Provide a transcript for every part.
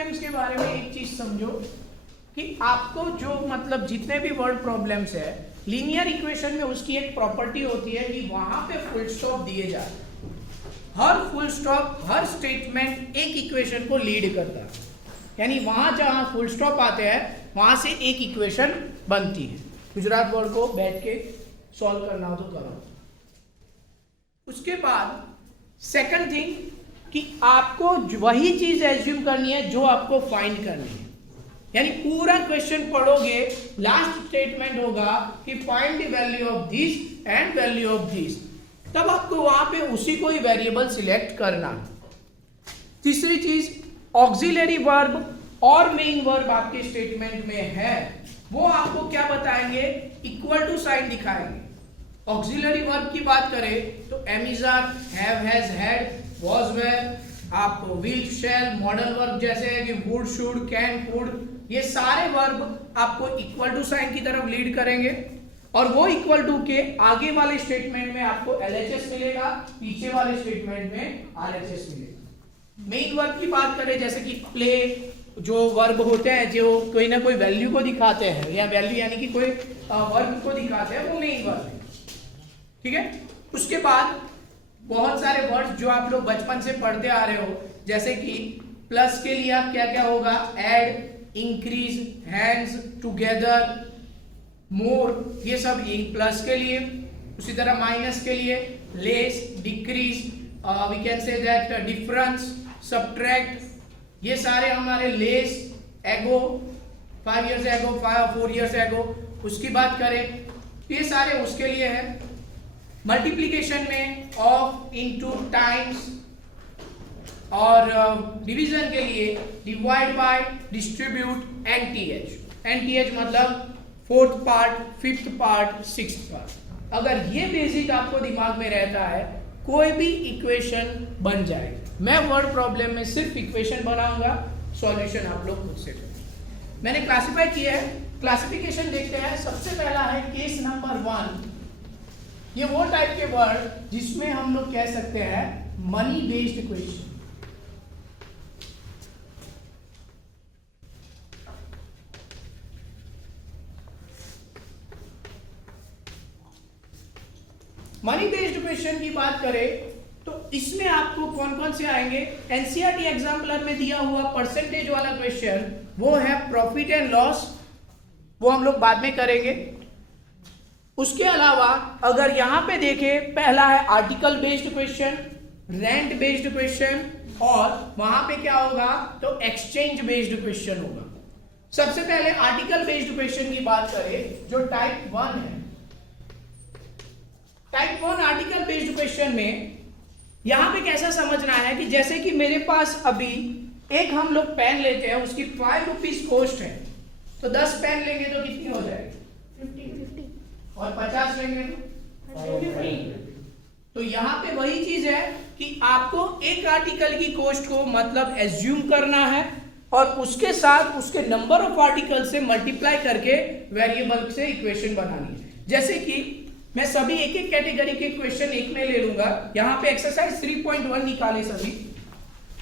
Problems के बारे में एक चीज समझो कि आपको जो मतलब जितने भी वर्ड प्रॉब्लम्स है लीनियर इक्वेशन में उसकी एक प्रॉपर्टी होती है कि वहां पे फुल स्टॉप दिए जाते हैं। हर फुल स्टॉप, हर स्टेटमेंट एक इक्वेशन को लीड करता है, यानी वहां जहां फुल स्टॉप आते हैं वहां से एक इक्वेशन बनती है। गुजरात बोर्ड को बैठ के सॉल्व करना हो तो करो। उसके बाद सेकंड थिंग कि आपको वही चीज एज्यूम करनी है जो आपको फाइंड करनी है, यानी पूरा क्वेश्चन पढ़ोगे लास्ट स्टेटमेंट होगा कि find the value of this and value of this, तब आपको वहां पे उसी को ही वेरिएबल सिलेक्ट करना। तीसरी चीज ऑक्सिलरी वर्ब और मेन वर्ब आपके स्टेटमेंट में है, वो आपको क्या बताएंगे, इक्वल टू साइन दिखाएंगे। ऑक्सिलरी वर्ब की बात करें तो am is are, have, has, had, was, were, आप विल, शैल, मॉडल वर्ब जैसे है कि वुड, शुड, कैन, कुड, ये सारे वर्ब आपको इक्वल टू साइन की तरफ लीड करेंगे और वो इक्वल टू के आगे वाले स्टेटमेंट में आपको LHS मिलेगा, पीछे वाले स्टेटमेंट में RHS मिलेगा। मेन वर्ब की बात करें जैसे कि प्ले, जो वर्ब होते हैं जो कोई ना कोई वैल्यू को दिखाते हैं या वैल्यू यानी कि कोई वर्ब को दिखाते हैं, वो मेन वर्ब है, ठीक है। उसके बाद बहुत सारे वर्ड्स जो आप लोग बचपन से पढ़ते आ रहे हो, जैसे कि प्लस के लिए आप क्या क्या होगा, ऐड, इंक्रीज, हैंड्स, टुगेदर, मोर, ये सब प्लस के लिए। उसी तरह माइनस के लिए less, decrease, we can say that difference, subtract, ये सारे हमारे लेस, एगो, 5 years एगो, 4 years एगो। उसकी बात करें तो ये सारे उसके लिए है। मल्टीप्लिकेशन में ऑफ, इनटू, टाइम्स, और डिवीजन के लिए divide by, distribute, NTH. NTH मतलब 4th part, 5th part, 6th part. अगर ये बेसिक आपको दिमाग में रहता है कोई भी इक्वेशन बन जाएगी। मैं वर्ड प्रॉब्लम में सिर्फ इक्वेशन बनाऊंगा, सॉल्यूशन आप लोग खुद से करें। मैंने क्लासिफाई किया है, क्लासिफिकेशन देखते हैं। सबसे पहला है केस नंबर 1, ये वो टाइप के वर्ड जिसमें हम लोग कह सकते हैं money based question. Money based question की बात करें तो इसमें आपको कौन कौन से आएंगे, एनसीईआरटी एग्जाम्पलर में दिया हुआ परसेंटेज वाला क्वेश्चन वो है प्रॉफिट एंड लॉस, वो हम लोग बाद में करेंगे। उसके अलावा अगर यहां पे देखें, पहला है article based question, rent based question, और वहां पे क्या होगा तो एक्सचेंज बेस्ड क्वेश्चन होगा। सबसे पहले आर्टिकल बेस्ड क्वेश्चन की बात करें जो टाइप 1 है। टाइप 1 आर्टिकल बेस्ड क्वेश्चन में यहां पे कैसा समझना है कि जैसे कि मेरे पास अभी एक हम लोग पेन लेते हैं, उसकी 5 रुपीज कॉस्ट है, तो 10 पेन लेंगे तो कितनी हो जाएगी 50, और 50 लेंगे तो 50। तो यहाँ पे वही चीज है कि आपको एक आर्टिकल की कॉस्ट को मतलब एज्यूम करना है और उसके साथ उसके नंबर ऑफ आर्टिकल से मल्टीप्लाई करके वेरिएबल से इक्वेशन बनानी है। जैसे कि मैं सभी एक एक कैटेगरी के क्वेश्चन एक में ले लूंगा। यहाँ पे एक्सरसाइज 3.1 निकाले सभी,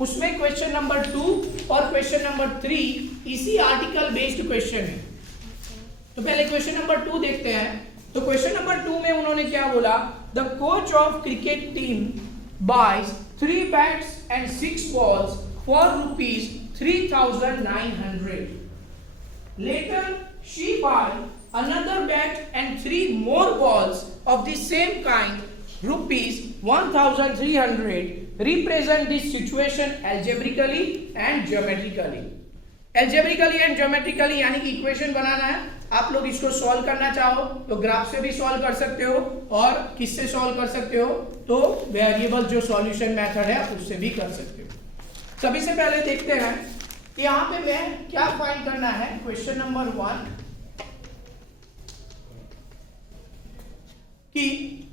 उसमें क्वेश्चन नंबर 2 और क्वेश्चन नंबर 3 इसी आर्टिकल बेस्ड क्वेश्चन है। तो पहले क्वेश्चन नंबर 2 देखते हैं। तो क्वेश्चन नंबर 2 में उन्होंने क्या बोला, the coach of cricket team buys 3 bats and 6 balls for ₹3,900। Later she buy another bat and 3 more balls of the same kind, ₹1,300. Represent this situation algebraically and geometrically. Algebraically and geometrically यानी कि equation बनाना है। आप लोग इसको solve करना चाहो तो graph से भी सॉल्व कर सकते हो और किससे सॉल्व कर सकते हो तो वेरिएबल जो सॉल्यूशन मेथड है उससे भी कर सकते हो। सभी से पहले देखते हैं कि यहाँ पे मैं क्या फाइंड करना है। क्वेश्चन नंबर 1 कि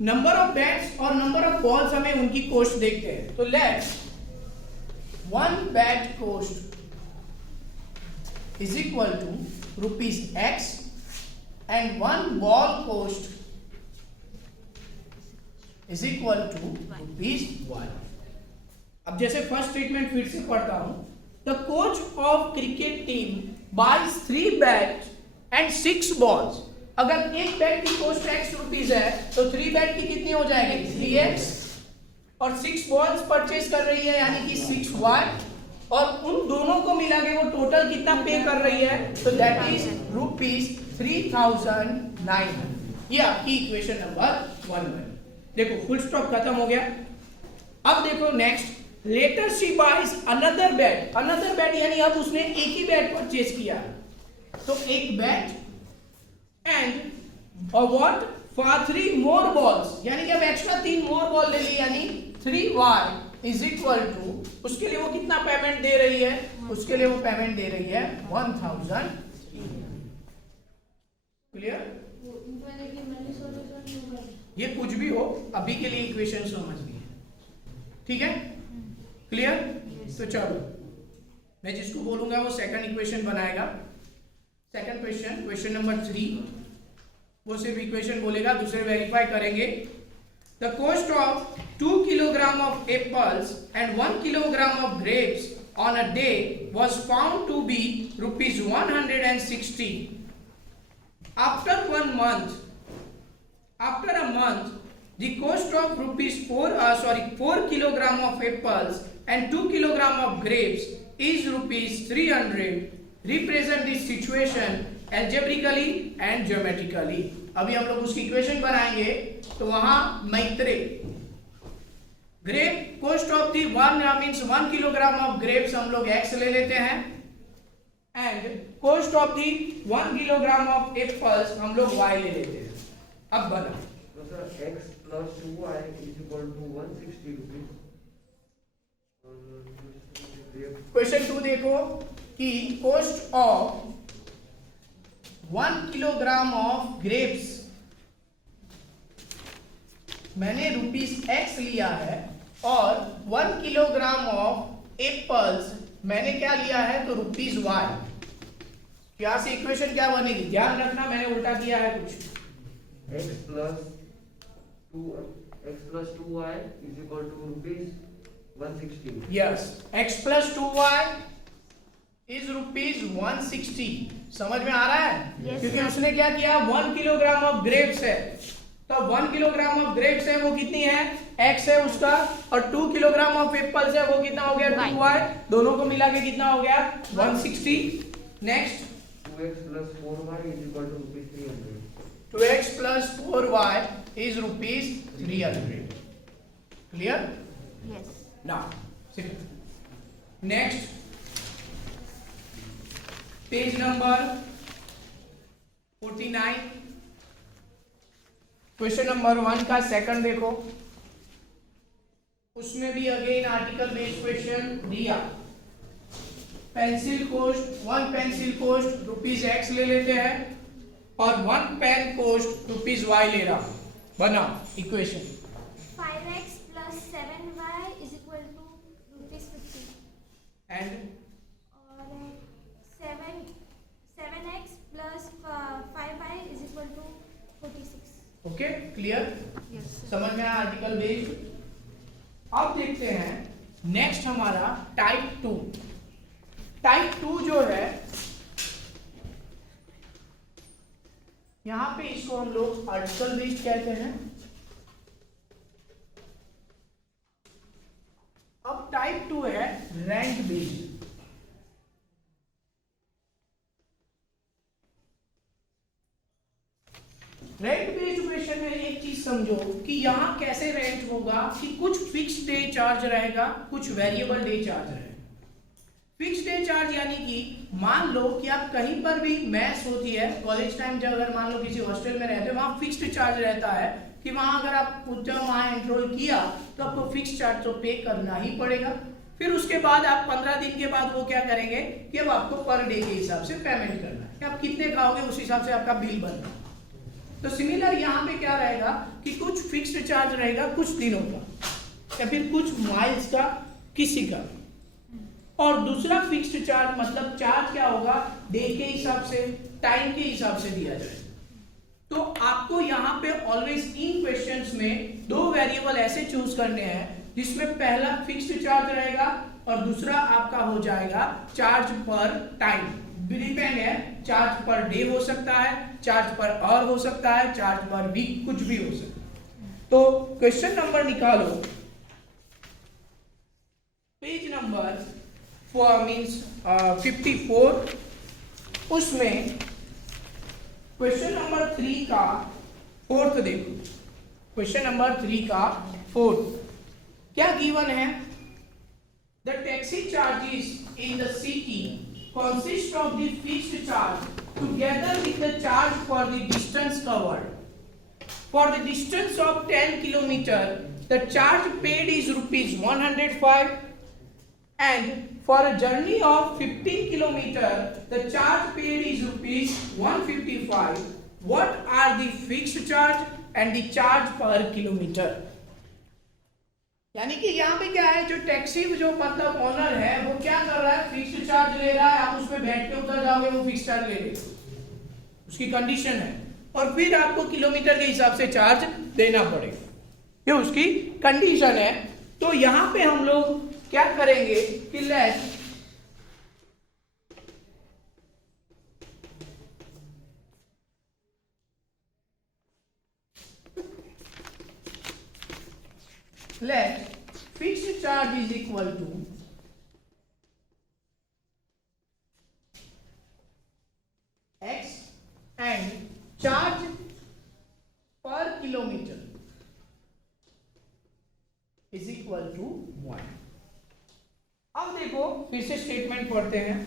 नंबर ऑफ बैट्स और नंबर ऑफ बॉल्स हमें उनकी कॉस्ट देखते हैं। तो let's 1 bat cost is equal to ₹X and 1 ball cost is equal to ₹1। अब जैसे फर्स्ट स्टेटमेंट फिर से पढ़ता हूं, the the coach of cricket team buys 3 bat and 6 balls. अगर एक बैट की कॉस्ट x रुपीज है तो 3 बैट की कितनी हो जाएगी 3x, और 6 बॉल्स परचेज कर रही है यानी कि 6y, और उन दोनों को मिला के वो टोटल कितना पे कर रही है, तो दैट इज ₹3,900। ये आपकी इक्वेशन नंबर 1 है। देखो फुल स्टॉप खत्म हो गया। अब देखो next, later she buys another bat. Another bat यानी अब उसने एक ही बैट परचेज किया, तो एक बैट एंड और व्हाट फॉर 3 मोर बॉल्स, यानी कि अब एक्स्ट्रा 3 मोर बॉल ले ली, यानी 3y इज इक्वल टू, उसके लिए वो कितना पेमेंट दे रही है, उसके लिए वो पेमेंट दे रही है 1000। क्लियर? ये कुछ भी हो, अभी के लिए इक्वेशन समझनी है, ठीक है? क्लियर? तो चलो मैं जिसको बोलूंगा वो सेकंड इक्वेशन बनाएगा। सेकंड क्वेश्चन, क्वेश्चन नंबर 3, वो सिर्फ इक्वेशन बोलेगा, दूसरे वेरीफाई करेंगे। The cost of 2 kilogram of apples and 1 kilogram of grapes on a day was found to be ₹160. After a month, the cost of ₹4 kilogram of apples and 2 kilogram of grapes is ₹300. Represent this situation algebraically and geometrically. अभी हम लोग उसकी equation बनाएंगे, तो वहां मैत्रे grape cost of the 1 kilogram of grapes हम लोग x ले लेते हैं, and cost of the 1 kilogram of apples हम लोग y ले लेते हैं। अब बना x plus 2y is equal to 160 rupees. Question 2 देखो कि cost of 1 kilogram of grapes मैंने ₹x लिया है, और 1 किलोग्राम ऑफ एप्पल्स मैंने क्या लिया है, तो ₹y। क्या से इक्वेशन क्या बनेगी, ध्यान रखना मैंने उल्टा किया है कुछ। x plus 2y is equal to ₹160. Yes, x plus 2y is ₹160। समझ में आ रहा है? Yes, क्योंकि sir. उसने क्या किया, 1 किलोग्राम ऑफ ग्रेप्स है, तो 1 किलोग्राम ऑफ ग्रेप्स है वो कितनी है, x है उसका, और 2 किलोग्राम ऑफ एप्पल्स है वो कितना हो गया, 2y, दोनों को मिला के कितना हो गया 160। Next 2x plus 4y is equal to ₹300. 2x plus 4y is ₹300। Clear? Yes. Now, next, page number 49, question number 1 का सेकंड देखो, उसमें भी अगेन आर्टिकल बेस्ड क्वेश्चन दिया। Pencil cost, 1 pencil cost ₹x ले लेते हैं, और 1 पेन कॉस्ट ₹y ले रहा हूं। बनाओ equation. 5x plus 7y is equal to ₹50. And और 7x plus 5y is equal to 46. Okay, clear? Yes, sir. समझ में आया आर्टिकल बेस्ड? अब देखते हैं नेक्स्ट हमारा टाइप 2। टाइप 2 जो है, यहां पे इसको हम लोग आर्टिकल बेस्ड कहते हैं। अब टाइप 2 है rent based. Rent based question में एक चीज समझो कि यहां कैसे रेंट होगा कि कुछ फिक्स डे चार्ज रहेगा, कुछ वेरिएबल डे चार्ज रहेगा। फिक्स डे चार्ज यानी कि मान लो कि आप कहीं पर भी मैस होती है, कॉलेज टाइम जब अगर मान लो किसी हॉस्टल में रहते हो, वहां फिक्स्ड चार्ज रहता है कि वहां अगर आप वहां एनरोल किया तो आपको फिक्स चार्ज तो पे करना ही पड़ेगा। फिर उसके बाद आप 15 दिन के बाद वो क्या करेंगे कि अब आपको पर डे के हिसाब से पेमेंट करना है, कि आप कितने खाओगे उस हिसाब से आपका बिल बनना। तो सिमिलर यहाँ पे क्या रहेगा कि कुछ फिक्स्ड चार्ज रहेगा कुछ दिनों का, या फिर कुछ माइल्स का किसी का, और दूसरा फिक्स्ड चार्ज मतलब चार्ज क्या होगा, डे के हिसाब से, टाइम के हिसाब से दिया जाएगा। तो आपको यहाँ पे ऑलवेज इन क्वेश्चंस में 2 वेरिएबल ऐसे चूज करने हैं जिसमें पहला फिक्स्ड चार्ज रहेगा और दूसरा आपका हो जाएगा चार्ज पर टाइम। डिपेंड है, चार्ज पर डे हो सकता है, चार्ज पर आवर हो सकता है, चार्ज पर वीक, कुछ भी हो सकता है। तो क्वेश्चन नंबर निकालो, पेज नंबर 54, उसमें क्वेश्चन नंबर 3 का 4th देखो। क्वेश्चन नंबर 3 का 4th क्या गिवन है? The taxi charges in the city consist of the fixed charge together with the charge for the distance covered. For the distance of 10 km, the charge paid is rupees 105, and for a journey of 15 km, the charge paid is rupees 155. What are the fixed charge and the charge per kilometer? यानी कि यहाँ पे क्या है, जो taxi जो मतलब owner है वो क्या कर रहा है, फिक्स्ड चार्ज ले रहा है। आप उस पर बैठ के उतर जाओगे वो फिक्स चार्ज ले लेगा, उसकी कंडीशन है, और फिर आपको किलोमीटर के हिसाब से चार्ज देना पड़ेगा, ये उसकी कंडीशन है। तो यहाँ पे हम लोग क्या करेंगे कि let fixed charge is equal to x and charge per kilometer is equal to 1। अब देखो फिर से स्टेटमेंट पढ़ते हैं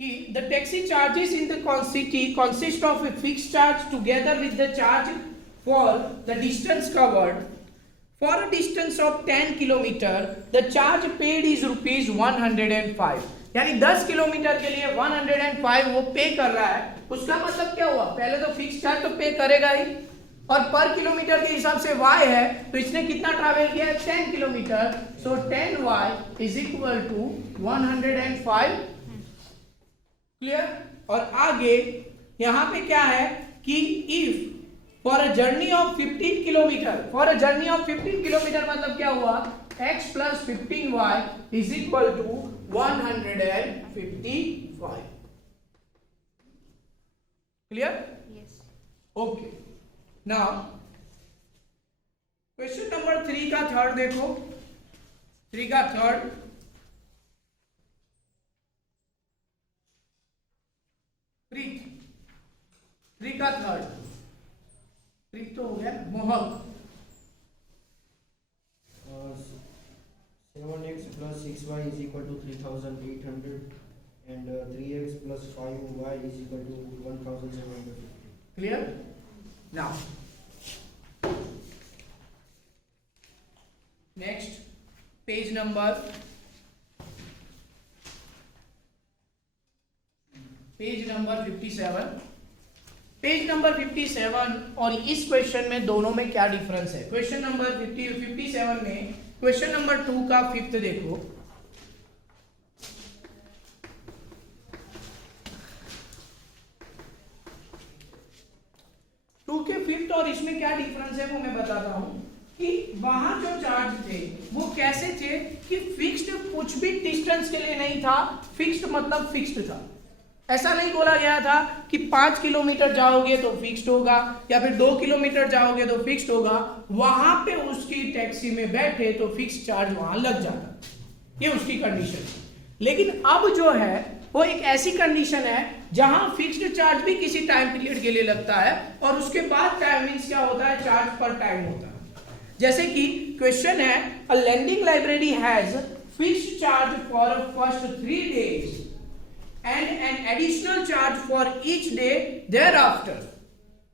कि the taxi charges in the city consist of a fixed charge together with the charge for the distance covered. For a distance of 10 km, the charge paid is rupees 105। यानी 10 kilometre के लिए 105 वो पे कर रहा है। उसका मतलब क्या हुआ, पहले तो फिक्स चार्ज तो पे करेगा ही, और पर किलोमीटर के हिसाब से y है, तो इसने कितना ट्रैवल किया है, 10 kilometre. So 10y is equal to 105। Clear? और आगे यहाँ पे क्या है कि if for a journey of 15 kilometre, for a journey of 15 kilometre मतलब क्या हुआ, x plus 15y is equal to 155। Clear? Yes. Okay. Now question number 3 का 3rd देखो। 3 का 3rd, प्रीत 3 का 3rd, प्रीत तो हो गया, मोहक 7x plus 6y is equal to 3800 and 3x plus 5y is equal to 1750. Clear? Now next page number 57। Page number 57 और इस क्वेश्चन में दोनों में क्या डिफरेंस है? क्वेश्चन नंबर 57 में क्वेश्चन नंबर 2 का 5th देखो। के 5th और इसमें क्या डिफरेंस है वो मैं बताता हूं कि वहां जो चार्ज थे वो कैसे थे कि फिक्स्ड कुछ भी डिस्टेंस के लिए नहीं था। फिक्स्ड मतलब फिक्स्ड था, ऐसा नहीं बोला गया था कि 5 किलोमीटर जाओगे तो फिक्स्ड होगा या फिर 2 किलोमीटर जाओगे तो फिक्स्ड होगा। वहां पे उसकी टैक्सी में बैठे तो फिक्स्ड चार्ज वहां लग जाता, ये उसकी कंडीशन है। लेकिन अब जो है वो एक ऐसी कंडीशन है जहां फिक्स्ड चार्ज भी किसी टाइम पीरियड के लिए लगता है और उसके बाद टाइम मींस क्या होता है, चार्ज पर टाइम होता है। जैसे कि क्वेश्चन है, a lending library has fixed charge for first 3 days and an additional charge for each day thereafter।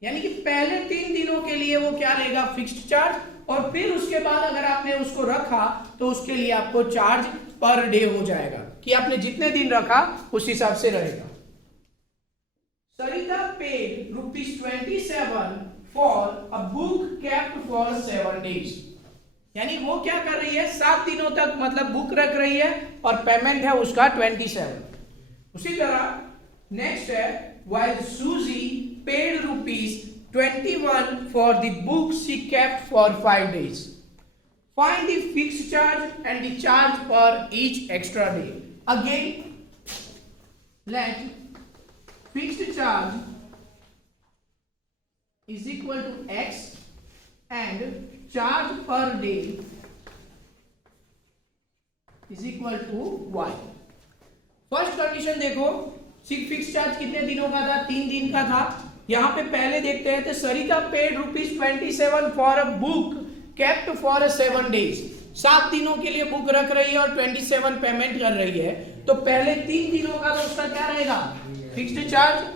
यानी कि पहले 3 दिनों के लिए वो क्या लेगा, फिक्स्ड चार्ज, और फिर उसके बाद अगर आपने उसको रखा तो उसके लिए आपको चार्ज पर डे हो जाएगा कि आपने जितने दिन रखा उस हिसाब से रहेगा। Sarita paid ₹27 for a book kept for 7 days। यानी वो क्या कर रही है, 7 दिनों तक मतलब बुक रख रही है और पेमेंट है उसका 27। उसी तरह नेक्स्ट है, while Suzy paid ₹21 for the book she kept for 5 days। find the fixed charge and the charge per each extra day. Again, let fixed charge is equal to x and charge per day is equal to y. First condition देखो, fix charge कितने दिनों का था? 3 दिन का था। यहाँ पे पहले देखते हैं, तो Sarita paid ₹27 for a book kept for 7 days। 7 दिनों के लिए बुक रख रही है और 27 पेमेंट कर रही है, तो पहले 3 दिनों का तो उसका क्या रहेगा? Fixed charge.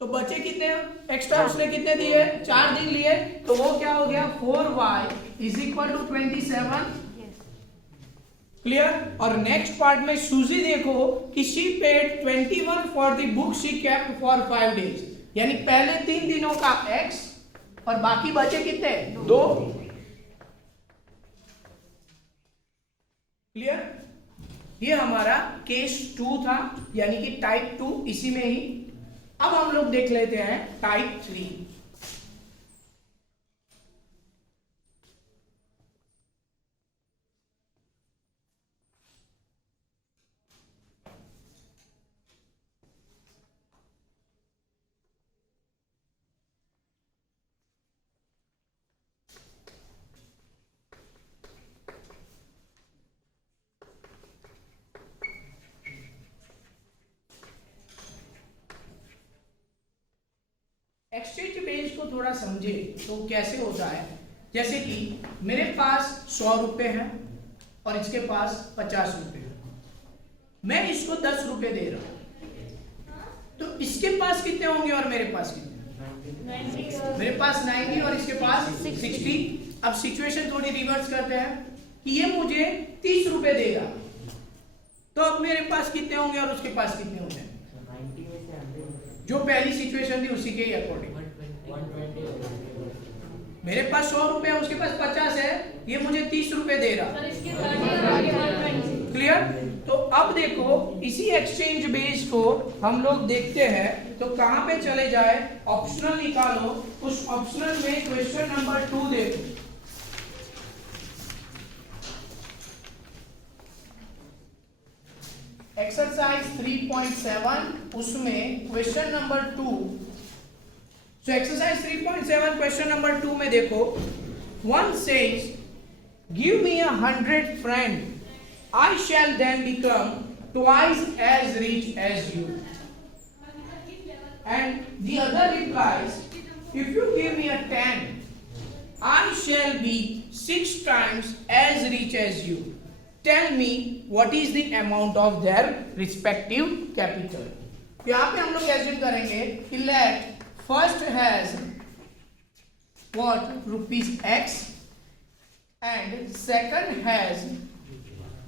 तो बचे कितने एक्स्ट्रा? उसने कितने दिए? 4 दिन लिए, तो वो क्या हो गया? 4y is equal to 27। Clear? और नेक्स्ट पार्ट में सूजी देखो कि she paid 21 for the book she kept for 5 days, यानी पहले 3 दिनों का x और बाकी बचे कितने? 2। क्लियर? ये हमारा केस 2 था, यानी कि टाइप 2 इसी में ही। अब हम लोग देख लेते हैं टाइप 3। एक्सचेंज बेस को थोड़ा समझे तो कैसे होता है। जैसे कि मेरे पास 100 रुपए है और इसके पास 50 रुपए है, मैं इसको 10 रुपए दे रहा हूं, तो इसके पास कितने होंगे और मेरे पास कितने? 90। मेरे पास 90 और इसके पास 60। अब सिचुएशन थोड़ी रिवर्स करते हैं कि ये मुझे 30 रुपए देगा, तो अब मेरे पास कितने होंगे और उसके पास कितने होंगे? जो पहली सिचुएशन थी उसी के ही अकॉर्डिंग। मेरे पास 100 रुपए है, उसके पास 50 है, ये मुझे 30 रुपए दे रहा। क्लियर? तो अब देखो इसी एक्सचेंज बेस को हम लोग देखते हैं, तो कहां पे चले जाए? ऑप्शनल निकालो। उस ऑप्शनल में क्वेश्चन नंबर 2 देखो। एक्सरसाइज 3.7 उसमें question number 2। So exercise 3.7 question number 2 में देखो, one says give me 100 friend, I shall then become twice as rich as you. And the other replies, if you give me a 10, I shall be 6 times as rich as you. Tell me what is the amount of their respective capital. यहाँ पे हम लोग assume करेंगे कि let first has what? ₹X and second has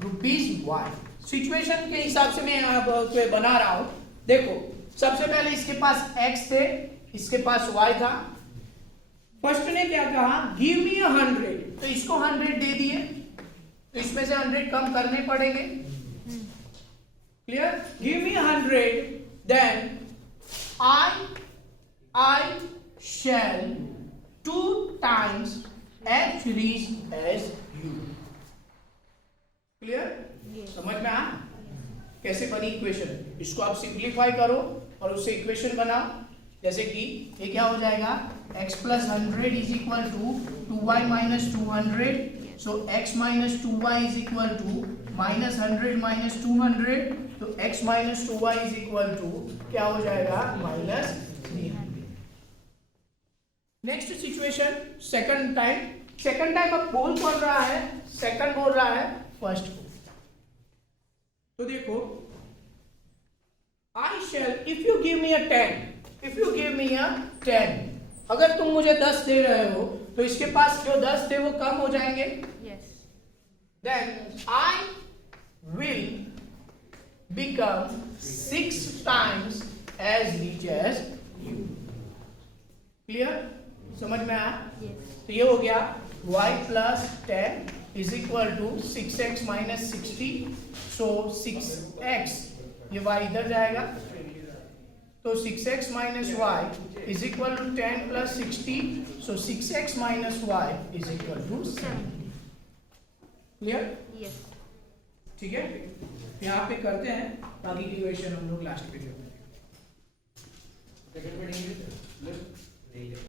₹y। Situation के हिसाब से मैं यहाँ पे बना रहा हूं। देखो सबसे पहले इसके पास x थे, इसके पास y था। फर्स्ट ने क्या कहा? गिव मी 100, तो इसको 100 दे दिए, तो इसमें से 100 कम करने पड़ेंगे। Clear? Give me 100, then I shall 2 times as rich as you। Clear? समझ में आ? कैसे बनी इक्वेशन? इसको आप सिंप्लीफाई करो और उससे इक्वेशन बनाओ। जैसे कि ये क्या हो जाएगा? x plus 100 is equal to 2y minus 200. So x minus 2y is equal to minus 100 minus 200. तो x minus 2y is equal to क्या हो जाएगा? minus 300. Next situation second time अब बोल कौन रहा है? सेकंड बोल रहा है फर्स्ट को। तो देखो I shall, if you give me a 10, अगर तुम मुझे 10 दे रहे हो तो इसके पास जो 10 थे वो कम हो जाएंगे। Then I will become 6 times as rich as you। Clear? समझ में आया? तो ये हो गया y plus 10 is equal to 6x minus 60. So 6x, ये y इधर जाएगा, तो 6x minus y is equal to 10 plus 60. So 6x minus y is equal to 7. Clear? Yes. ठीक है, यहाँ पे करते हैं, बाकी की क्वेश्चन हम लोग लास्ट वीडियो में। सेकंड में